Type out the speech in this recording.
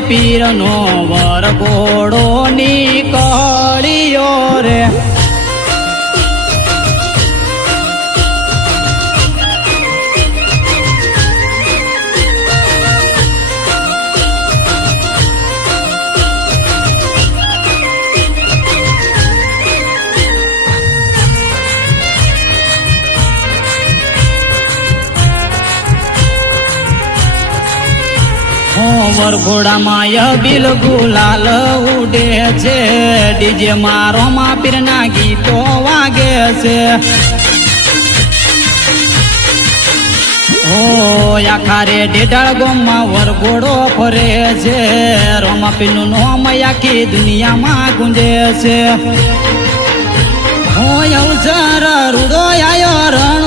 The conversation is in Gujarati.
પીરનો વરઘોડો નીકળ્યો રે વરઘોડામાં બિલ ગુલાલ ઉડે છે ડીજે મારો માં પીરના ગીતો વાગે છે આખા રે ઢેઢાળ ગોમમાં વરઘોડો ફરે છે રોમાપીરનું નામ આખી દુનિયામાં ગુંજે છે અવસર રૂડો આયો રણ